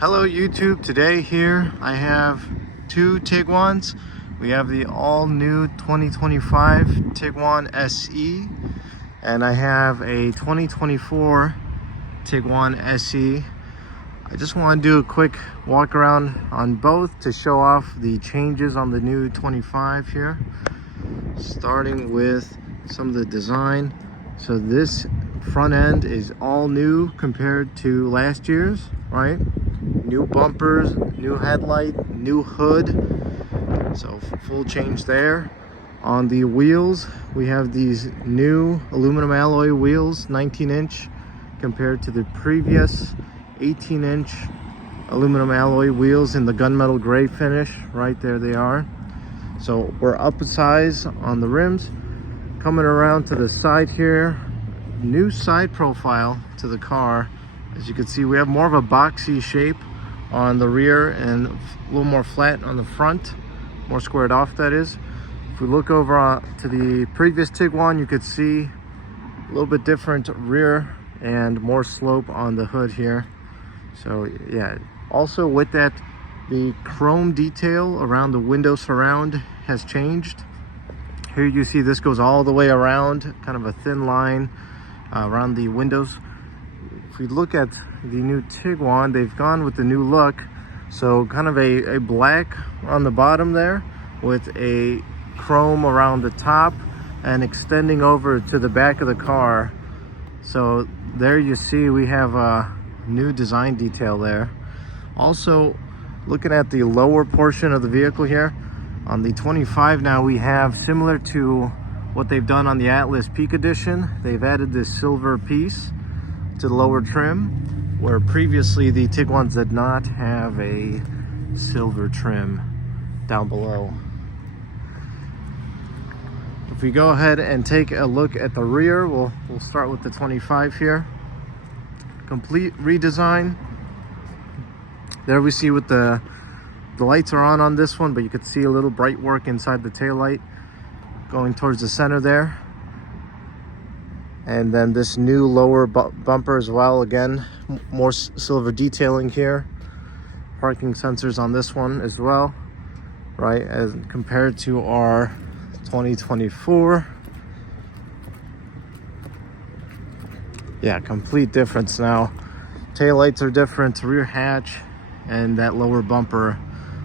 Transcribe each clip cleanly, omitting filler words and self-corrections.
Hello YouTube, today here I have two Tiguans. We have the all new 2025 Tiguan SE and I have a 2024 Tiguan SE. I just want to do a quick walk around on both to show off the changes on the new 25 here. Starting with some of the design. So this front end is all new compared to last year's, right? New bumpers, new headlight, new hood, so full change there. On the wheels, we have these new aluminum alloy wheels, 19-inch compared to the previous 18-inch aluminum alloy wheels in the gunmetal gray finish. Right there they are. So we're up a size on the rims. Coming around to the side here, new side profile to the car. As you can see, we have more of a boxy shape on the rear and a little more flat on the front, more squared off, that is. If we look over to the previous Tiguan, you could see a little bit different rear and more slope on the hood here. So yeah, also with that, the chrome detail around the window surround has changed. Here you see this goes all the way around, kind of a thin line around the windows. If we look at the new Tiguan, they've gone with the new look. So kind of a black on the bottom there with a chrome around the top and extending over to the back of the car. So there you see we have a new design detail there. Also looking at the lower portion of the vehicle here, on the 25 now we have, similar to what they've done on the Atlas Peak Edition, they've added this silver piece to the lower trim, where previously the Tiguans did not have a silver trim down below. If we go ahead and take a look at the rear, we'll start with the 25 here. Complete redesign. There we see with the lights are on this one, but you could see a little bright work inside the taillight going towards the center there. And then this new lower bumper as well, again more silver detailing here. Parking sensors on this one as well, right, as compared to our 2024. Yeah, complete difference now. Taillights are different, rear hatch and that lower bumper,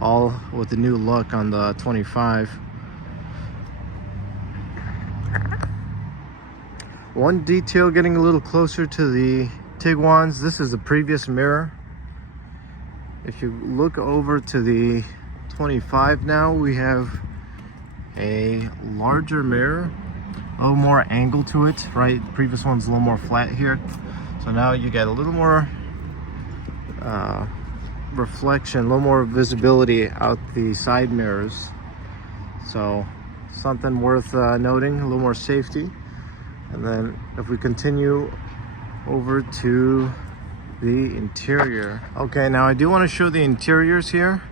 all with the new look on the 25. One detail getting a little closer to the Tiguans, this is the previous mirror. If you look over to the 25 now, we have a larger mirror, a little more angle to it, right? The previous one's a little more flat here. So now you get a little more reflection, a little more visibility out the side mirrors. So something worth noting, a little more safety. And then if we continue over to the interior. Okay, now I do want to show the interiors here.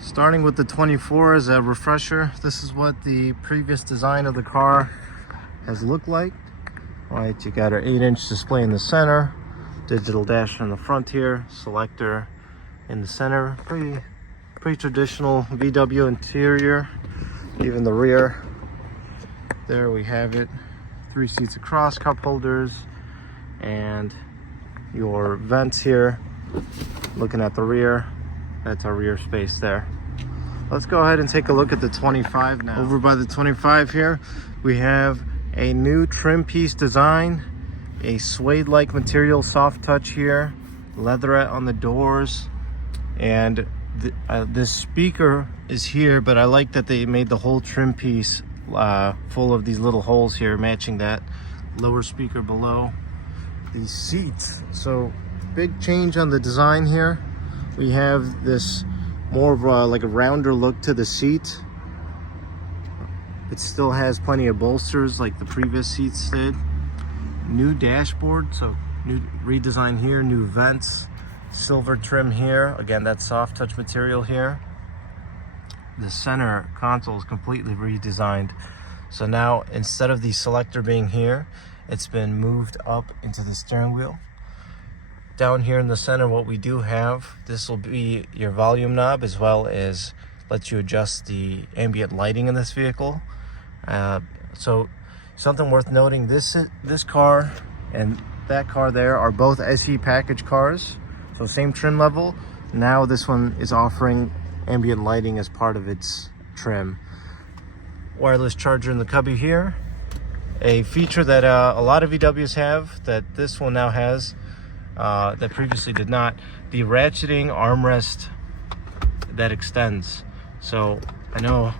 Starting with the 24 as a refresher, this is what the previous design of the car has looked like. Right, you got our 8-inch display in the center, digital dash in the front here, selector in the center. Pretty traditional VW interior. Even the rear, there we have it. 3 seats across, cup holders, and your vents here. Looking at the rear, that's our rear space there. Let's go ahead and take a look at the 25 now. Over by the 25 here, we have a new trim piece design, a suede-like material, soft touch here, leatherette on the doors, and this speaker is here, but I like that they made the whole trim piece full of these little holes here, matching that lower speaker below. These seats, so big change on the design here. We have this more of like a rounder look to the seat. It still has plenty of bolsters like the previous seats did. New dashboard, so new redesign here, new vents, silver trim here. Again, that soft touch material here. The center console is completely redesigned. So now instead of the selector being here, it's been moved up into the steering wheel. down here in the center, what we do have, this will be your volume knob, as well as lets you adjust the ambient lighting in this vehicle. So something worth noting, this car and that car there are both SE package cars, so same trim level. Now this one is offering ambient lighting as part of its trim. Wireless charger in the cubby here, a feature that a lot of VWs have that this one now has, that previously did not, the ratcheting armrest that extends. So I know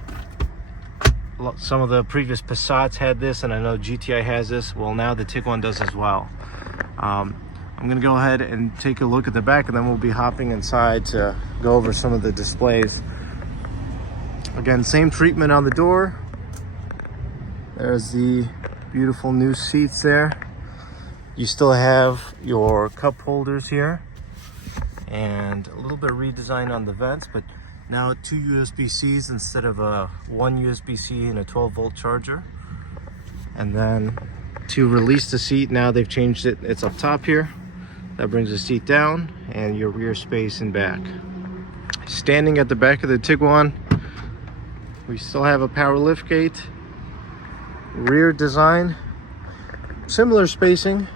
some of the previous Passats had this, and I know GTI has this. Well, now the Tiguan does as well. I'm gonna go ahead and take a look at the back, and then we'll be hopping inside to go over some of the displays. Again, same treatment on the door. There's the beautiful new seats there. You still have your cup holders here, and a little bit of redesign on the vents, but now 2 USB-Cs instead of a 1 USB-C and a 12-volt charger. And then to release the seat, now they've changed it. It's up top here. That brings the seat down and your rear space and back. Standing at the back of the Tiguan, we still have a power lift gate. Rear design, similar spacing.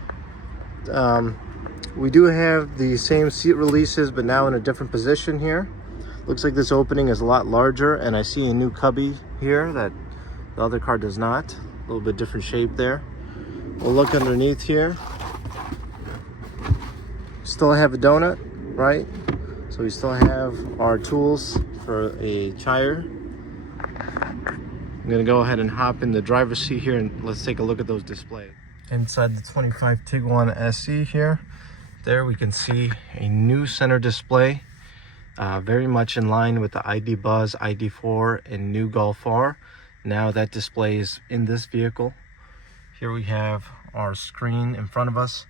We do have the same seat releases, but now in a different position here. Looks like this opening is a lot larger, and I see a new cubby here that the other car does not. A little bit different shape there. We'll look underneath here. Still have a donut, right? So we still have our tools for a tire. I'm gonna go ahead and hop in the driver's seat here, and let's take a look at those displays. Inside the 25 Tiguan SE here, there we can see a new center display, very much in line with the ID Buzz, ID4, and new Golf R. Now that display is in this vehicle. Here we have our screen in front of us.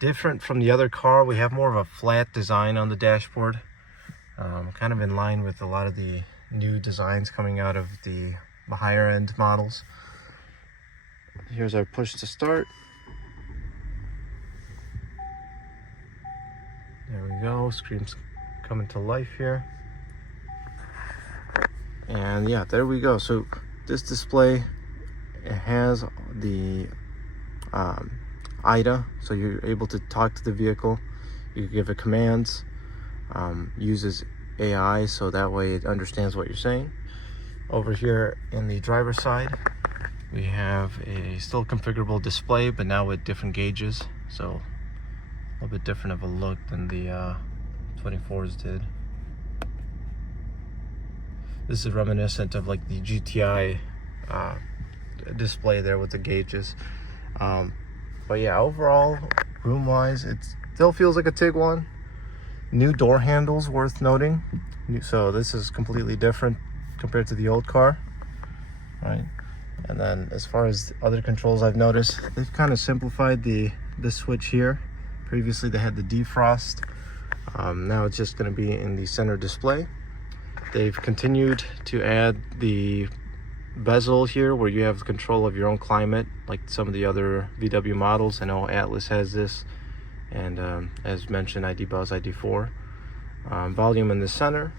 Different from the other car, we have more of a flat design on the dashboard, kind of in line with a lot of the new designs coming out of the higher end models. Here's our push to start. There we go, screen's coming to life here. And yeah, there we go. So this display, it has the IDA, so you're able to talk to the vehicle. You give it commands, uses AI, so that way it understands what you're saying. Over here in the driver's side, we have a still configurable display, but now with different gauges, so a little bit different of a look than the 24s did. This is reminiscent of like the GTI display there with the gauges. But yeah, overall, room-wise, it still feels like a Tiguan. New door handles worth noting. So this is completely different compared to the old car, right? And then as far as other controls, I've noticed they've kind of simplified the switch here. Previously they had the defrost. Now it's just going to be in the center display. They've continued to add the bezel here where you have control of your own climate, like some of the other VW models. I know Atlas has this, and as mentioned, ID Buzz, ID4. Volume in the center.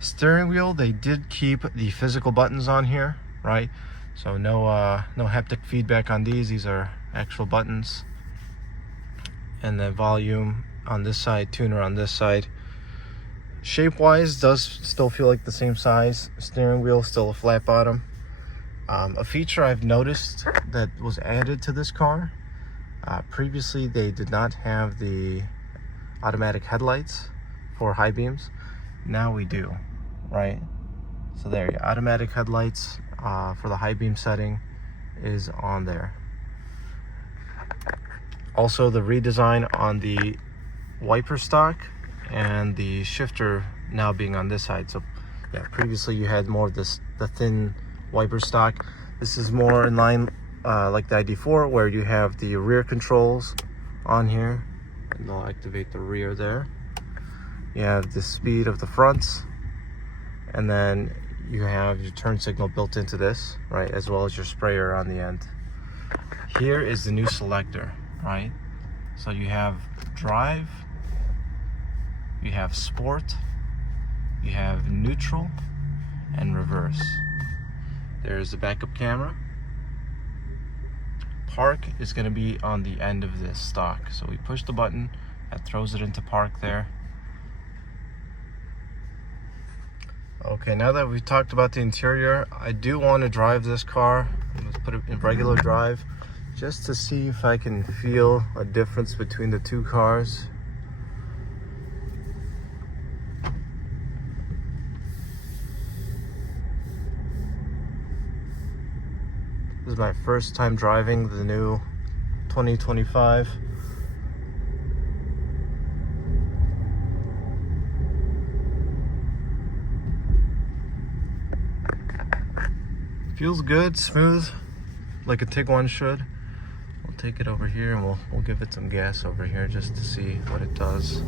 Steering wheel, they did keep the physical buttons on here, right? So no haptic feedback on these. These are actual buttons. And then volume on this side, tuner on this side. Shape-wise, does still feel like the same size. Steering wheel, still a flat bottom. A feature I've noticed that was added to this car, previously they did not have the automatic headlights for high beams. Now we do, right? So there, your automatic headlights for the high beam setting is on there. Also, the redesign on the wiper stock and the shifter now being on this side. So yeah, previously you had more of the thin wiper stock. This is more in line like the ID4, where you have the rear controls on here, and they'll activate the rear there. You have the speed of the fronts, and then you have your turn signal built into this, right, as well as your sprayer on the end. Here is the new selector, right? So you have drive, you have sport, you have neutral, and reverse. There's the backup camera. Park is going to be on the end of this stock. So we push the button, that throws it into park there. Okay, now that we've talked about the interior, I do want to drive this car. Let's put it in regular drive just to see if I can feel a difference between the two cars. This is my first time driving the new 2025. Feels good, smooth, like a Tiguan should. We'll take it over here and we'll give it some gas over here just to see what it does.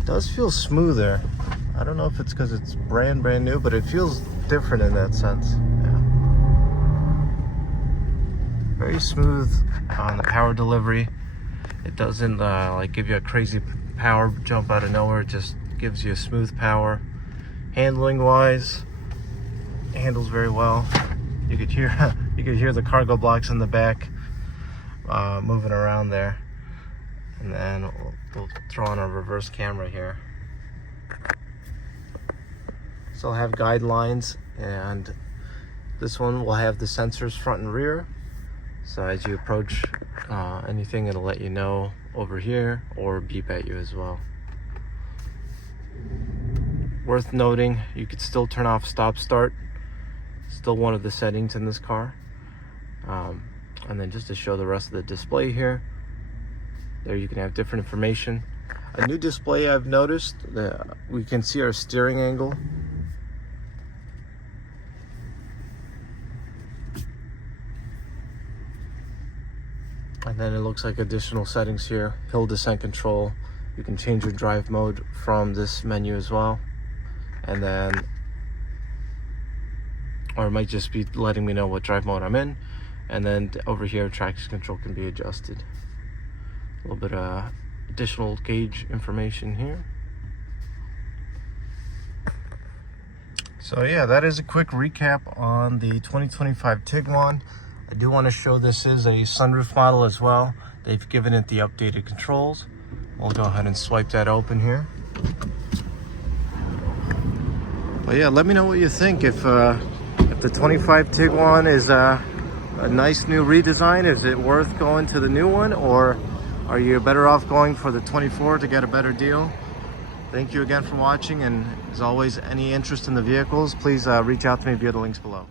It does feel smoother. I don't know if it's because it's brand new, but it feels different in that sense. Yeah. Very smooth on the power delivery. It doesn't like give you a crazy power jump out of nowhere. It just gives you a smooth power. Handling wise, it handles very well. You could hear the cargo blocks in the back moving around there. And then we'll throw on a reverse camera here. So I'll have guidelines, and this one will have the sensors front and rear. So as you approach anything, it'll let you know over here or beep at you as well. Worth noting, you could still turn off stop start. Still one of the settings in this car. And then just to show the rest of the display here, there you can have different information. A new display I've noticed, we can see our steering angle. And then it looks like additional settings here. Hill descent control. You can change your drive mode from this menu as well. And then, or it might just be letting me know what drive mode I'm in. And then over here, traction control can be adjusted. A little bit of additional gauge information here. So yeah, that is a quick recap on the 2025 Tiguan. I do want to show this is a sunroof model as well. They've given it the updated controls. We'll go ahead and swipe that open here. But yeah, let me know what you think. If the 25 Tiguan is a nice new redesign, is it worth going to the new one, or are you better off going for the 24 to get a better deal? Thank you again for watching, and as always, any interest in the vehicles, please reach out to me via the links below.